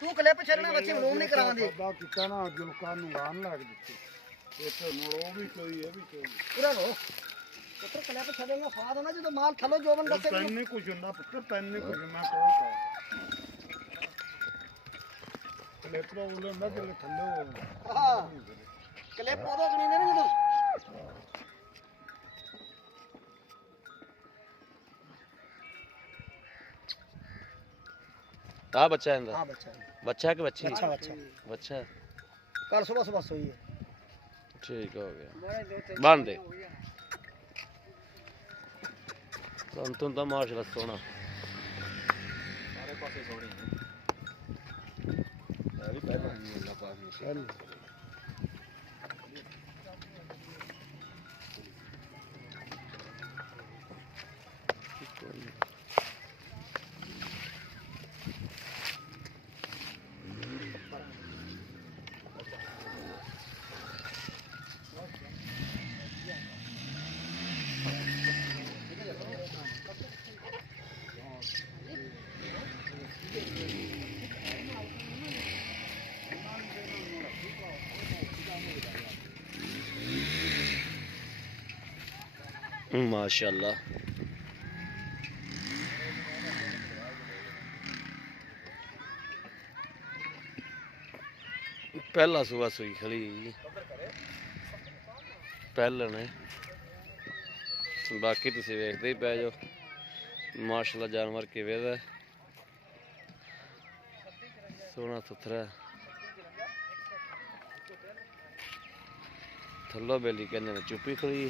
ਤੂੰ ਕਲਿੱਪ ਛੱਡਣਾ ਬੱਚੇ ਮਲੂਮ ਨਹੀਂ ਕਰਾਉਂਦੇ ਸੌਦਾ ਕੀਤਾ ਨਾ ਅੱਜ ਲੋਕਾਂ ਨੂੰ ਗਾਨ ਲੱਗ ਦਿੱਤੀ ਇੱਥੇ ਮੋੜੋ ਵੀ ਕੋਈ ਇਹ ਵੀ ਕੋਈ ਪੂਰਾ ਲੋ ਪੁੱਤਰ ਕਲਿੱਪ ਛੱਡੇਗਾ ਸਵਾਦ ਆਉਣਾ ਜਦੋਂ ਮਾਲ ਥੱਲੋਂ ਜੋਬਨ ਦੱਸੇ ਪੈਨ ਨਹੀਂ ਕੁਝ ਹੁੰਦਾ ਪੁੱਤਰ ਪੈਨ ਨਹੀਂ ਕੁਝ ਮੈਂ ਕੋਈ ਕਹਾਂ ਕਲਿੱਪ ਦਾ ਉਹ ਹੁੰਦਾ ਜਿਹੜੇ ਥੱਲੇ ਹੋ ਹਾਂ ਕਲਿੱਪ ਉਦੋਂ ਗਣੀਂਦੇ ਨੇ ਜਦੋਂ ਆ ਬੱਚਾ ਇਹਦਾ ਹਾਂ ਬੱਚਾ ਬੱਚਾ ਕਿ ਬੱਚੀ ਬੱਚਾ ਬੱਚਾ ਬੱਚਾ ਕੱਲ ਸਵੇਰ ਸੋਈ ਹੈ ਠੀਕ ਹੋ ਗਿਆ ਬੰਦ ਦੇ ਸੰਤਨ ਤਾਂ ਮਾਸ਼ਾਅੱਲਾ ਸੋਹਣਾ ਸਾਰੇ ਪਾਸੇ ਸੋਹਣੀ ਹੈ ਇਹ ਵੀ ਪਹਿਲਾਂ ਨਹੀਂ ਅੱਲਾ ਪਾਕ ਨੇ माशाल्लाह पहला सुबह सुई खड़ी पहले ने बाकी तुसीं वेखदे ही पै जाओ माशाल्लाह जानवर किवें दा सोहना सुथरा थल्लो बेली कहंदे ने चुप्पी खड़ी